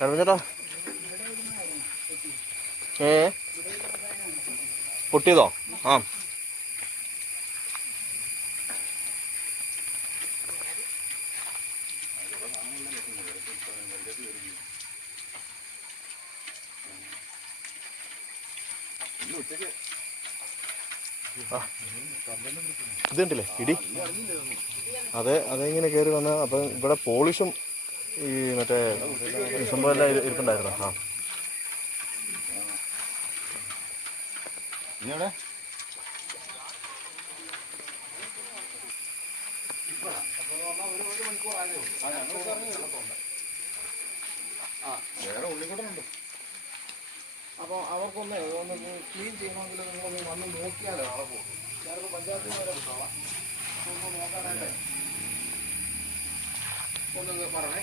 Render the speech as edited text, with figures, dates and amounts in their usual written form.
ചേട്ടാ പൊട്ടിയതോ? ആ ഇതുണ്ടല്ലേ ഇടി, അതെങ്ങനെ കയറി വന്ന. അപ്പം ഇവിടെ പോളിഷും ഈ മറ്റേ സംഭവം എല്ലാം ഇരിപ്പുണ്ടായിരുന്നു. ആ വേറെ ഉള്ളിക്കൂട്ടുണ്ട്. അപ്പോൾ അവർക്കൊന്ന് ക്ലീൻ ചെയ്യണമെങ്കിൽ നിങ്ങളൊന്ന് വന്ന് നോക്കിയാലോ ആളെ പോകും. ഞാനിപ്പോൾ പഞ്ചായത്തിൽ വരെ ഉണ്ടാവാം. അപ്പോൾ ഒന്ന് നോക്കാനായിട്ടേ ഒന്നൊന്ന് പറയണേ.